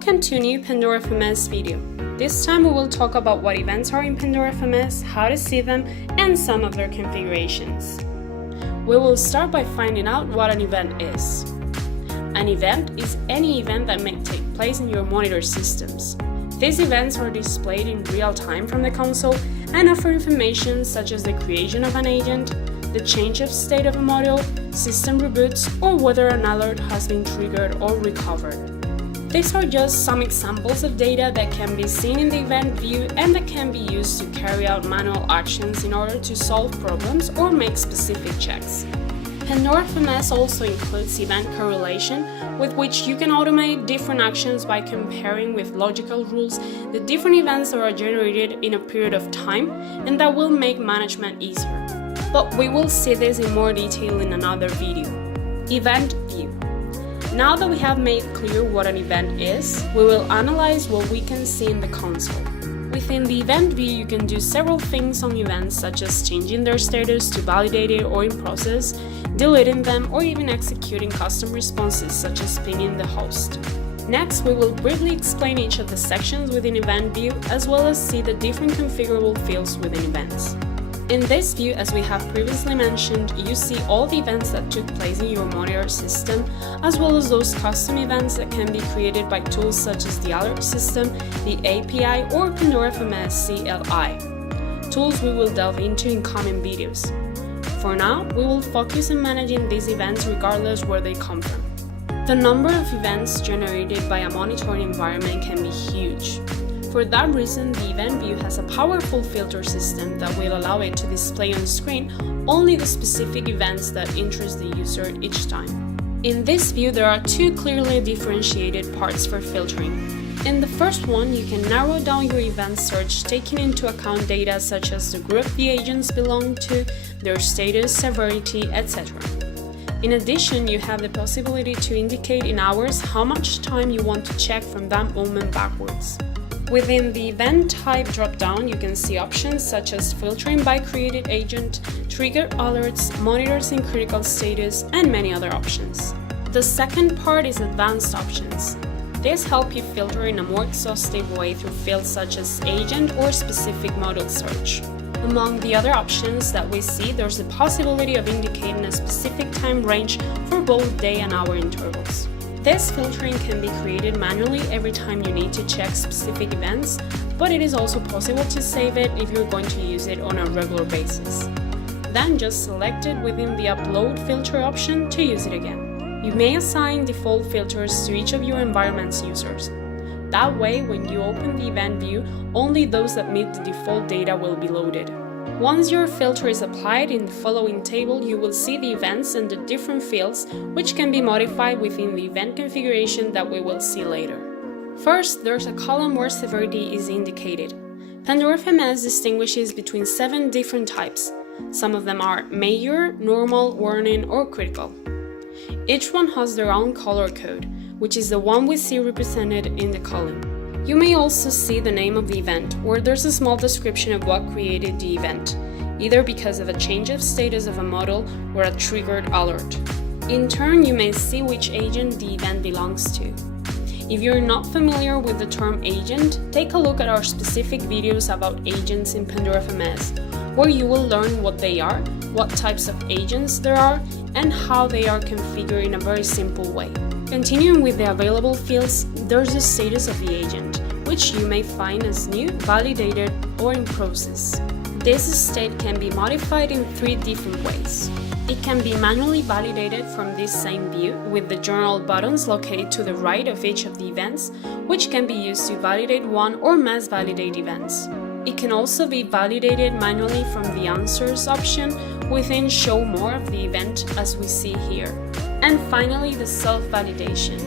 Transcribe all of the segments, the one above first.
Welcome to a new Pandora FMS video. This time we will talk about what events are in Pandora FMS, how to see them, and some of their configurations. We will start by finding out what an event is. An event is any event that may take place in your monitor systems. These events are displayed in real time from the console and offer information such as the creation of an agent, the change of state of a module, system reboots, or whether an alert has been triggered or recovered. These are just some examples of data that can be seen in the event view and that can be used to carry out manual actions in order to solve problems or make specific checks. Pandora FMS also includes event correlation, with which you can automate different actions by comparing with logical rules the different events that are generated in a period of time, and that will make management easier. But we will see this in more detail in another video. Event view. Now that we have made clear what an event is, we will analyze what we can see in the console. Within the event view, you can do several things on events, such as changing their status to validated or in process, deleting them, or even executing custom responses such as pinging the host. Next, we will briefly explain each of the sections within event view, as well as see the different configurable fields within events. In this view, as we have previously mentioned, you see all the events that took place in your monitor system, as well as those custom events that can be created by tools such as the alert system, the API, or Pandora FMS CLI, tools we will delve into in coming videos. For now, we will focus on managing these events regardless where they come from. The number of events generated by a monitoring environment can be huge. For that reason, the event view has a powerful filter system that will allow it to display on screen only the specific events that interest the user each time. In this view, there are two clearly differentiated parts for filtering. In the first one, you can narrow down your event search taking into account data such as the group the agents belong to, their status, severity, etc. In addition, you have the possibility to indicate in hours how much time you want to check from that moment backwards. Within the event type drop-down, you can see options such as filtering by created agent, trigger alerts, monitors in critical status, and many other options. The second part is advanced options. These help you filter in a more exhaustive way through fields such as agent or specific model search. Among the other options that we see, there's the possibility of indicating a specific time range for both day and hour intervals. This filtering can be created manually every time you need to check specific events, but it is also possible to save it if you're going to use it on a regular basis. Then just select it within the Upload Filter option to use it again. You may assign default filters to each of your environment's users. That way, when you open the event view, only those that meet the default data will be loaded. Once your filter is applied, in the following table you will see the events and the different fields which can be modified within the event configuration that we will see later. First, there's a column where severity is indicated. Pandora FMS distinguishes between 7 different types. Some of them are major, normal, warning, or critical. Each one has their own color code, which is the one we see represented in the column. You may also see the name of the event, where there's a small description of what created the event, either because of a change of status of a model or a triggered alert. In turn, you may see which agent the event belongs to. If you're not familiar with the term agent, take a look at our specific videos about agents in Pandora FMS, where you will learn what they are, what types of agents there are, and how they are configured in a very simple way. Continuing with the available fields, there's the status of the agent, which you may find as new, validated, or in process. This state can be modified in 3 different ways. It can be manually validated from this same view with the journal buttons located to the right of each of the events, which can be used to validate one or mass validate events. It can also be validated manually from the Answers option within Show More of the event, as we see here. And finally, the self-validation.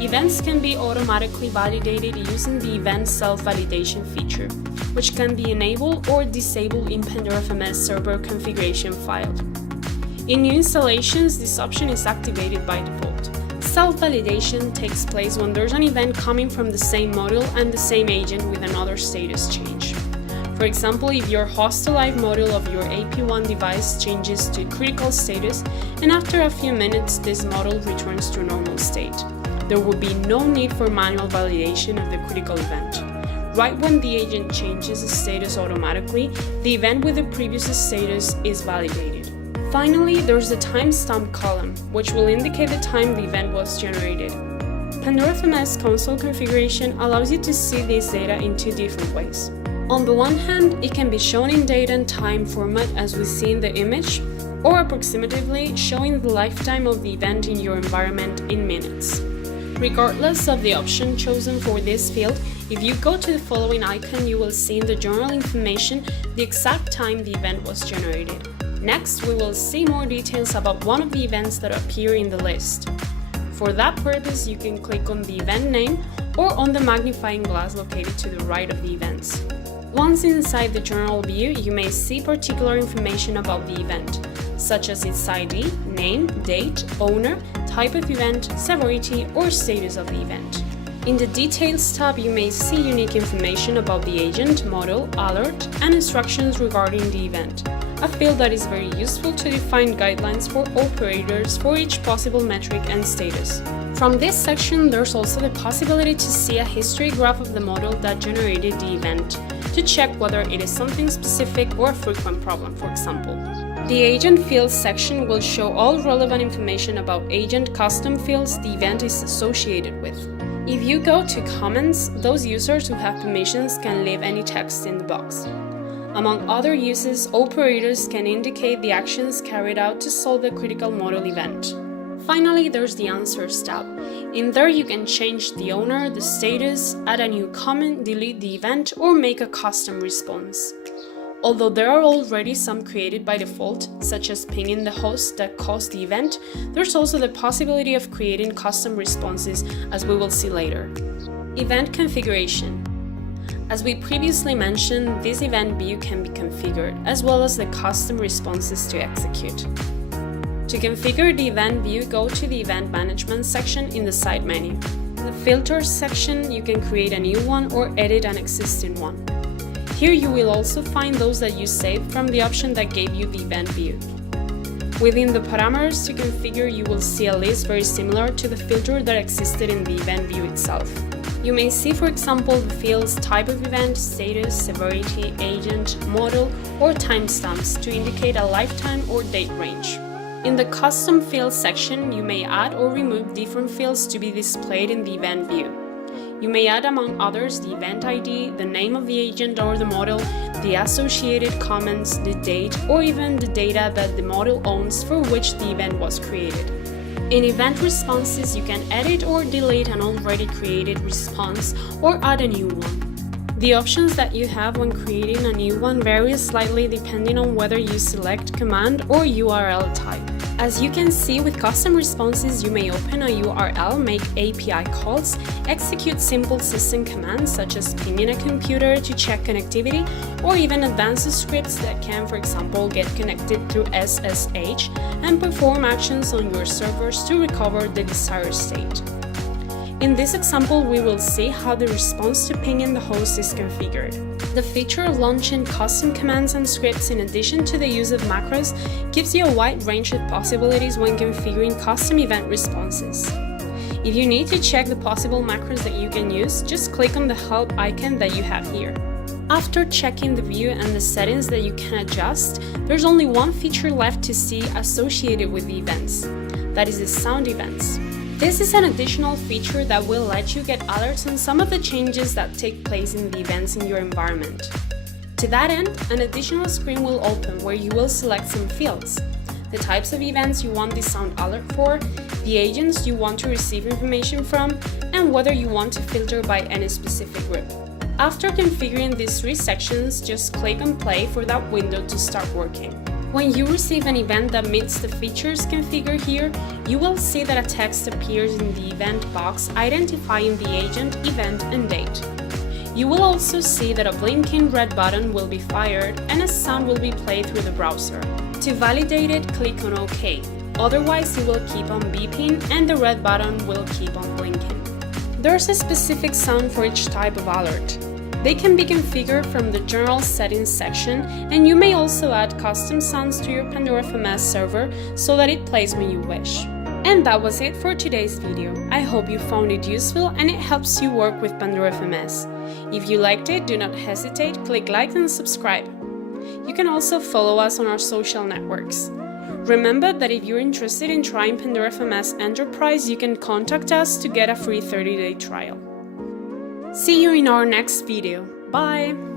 Events can be automatically validated using the Event Self-Validation feature, which can be enabled or disabled in Pandora FMS server configuration file. In new installations, this option is activated by default. Self-validation takes place when there's an event coming from the same module and the same agent with another status change. For example, if your host alive module of your AP1 device changes to critical status, and after a few minutes this module returns to normal state. there will be no need for manual validation of the critical event. Right when the agent changes the status automatically, the event with the previous status is validated. Finally, there's the timestamp column, which will indicate the time the event was generated. Pandora FMS console configuration allows you to see this data in two different ways. On the one hand, it can be shown in date and time format as we see in the image, or approximatively showing the lifetime of the event in your environment in minutes. Regardless of the option chosen for this field, if you go to the following icon, you will see in the journal information the exact time the event was generated. Next, we will see more details about one of the events that appear in the list. For that purpose, you can click on the event name or on the magnifying glass located to the right of the events. Once inside the journal view, you may see particular information about the event, such as its ID, name, date, owner, type of event, severity, or status of the event. In the Details tab, you may see unique information about the agent, model, alert, and instructions regarding the event, a field that is very useful to define guidelines for operators for each possible metric and status. From this section, there's also the possibility to see a history graph of the model that generated the event, to check whether it is something specific or a frequent problem, for example. The Agent Fields section will show all relevant information about agent custom fields the event is associated with. If you go to Comments, those users who have permissions can leave any text in the box. Among other uses, operators can indicate the actions carried out to solve the critical model event. Finally, there's the Answers tab. In there, you can change the owner, the status, add a new comment, delete the event, or make a custom response. Although there are already some created by default, such as pinging the host that caused the event, there's also the possibility of creating custom responses, as we will see later. Event configuration. As we previously mentioned, this event view can be configured, as well as the custom responses to execute. To configure the event view, go to the Event Management section in the side menu. In the Filters section, you can create a new one or edit an existing one. Here you will also find those that you saved from the option that gave you the event view. Within the parameters to configure, you will see a list very similar to the filter that existed in the event view itself. You may see, for example, the fields type of event, status, severity, agent, model, or timestamps to indicate a lifetime or date range. In the Custom Fields section, you may add or remove different fields to be displayed in the event view. You may add, among others, the event ID, the name of the agent or the model, the associated comments, the date, or even the data that the model owns for which the event was created. In Event Responses, you can edit or delete an already created response or add a new one. The options that you have when creating a new one vary slightly depending on whether you select command or URL type. As you can see, with custom responses, you may open a URL, make API calls, execute simple system commands such as pinging a computer to check connectivity, or even advanced scripts that can, for example, get connected through SSH and perform actions on your servers to recover the desired state. In this example, we will see how the response to pinging the host is configured. The feature of launching custom commands and scripts in addition to the use of macros gives you a wide range of possibilities when configuring custom event responses. If you need to check the possible macros that you can use, just click on the help icon that you have here. After checking the view and the settings that you can adjust, there's only one feature left to see associated with the events. That is the sound events. This is an additional feature that will let you get alerts on some of the changes that take place in the events in your environment. To that end, an additional screen will open where you will select some fields, the types of events you want the sound alert for, the agents you want to receive information from, and whether you want to filter by any specific group. After configuring these three sections, just click on play for that window to start working. When you receive an event that meets the features configured here, you will see that a text appears in the event box identifying the agent, event, and date. You will also see that a blinking red button will be fired and a sound will be played through the browser. To validate it, click on OK. Otherwise, it will keep on beeping and the red button will keep on blinking. There's a specific sound for each type of alert. They can be configured from the General Settings section, and you may also add custom sounds to your Pandora FMS server so that it plays when you wish. And that was it for today's video. I hope you found it useful and it helps you work with Pandora FMS. If you liked it, do not hesitate, click like and subscribe. You can also follow us on our social networks. Remember that if you're interested in trying Pandora FMS Enterprise, you can contact us to get a free 30-day trial. See you in our next video. Bye!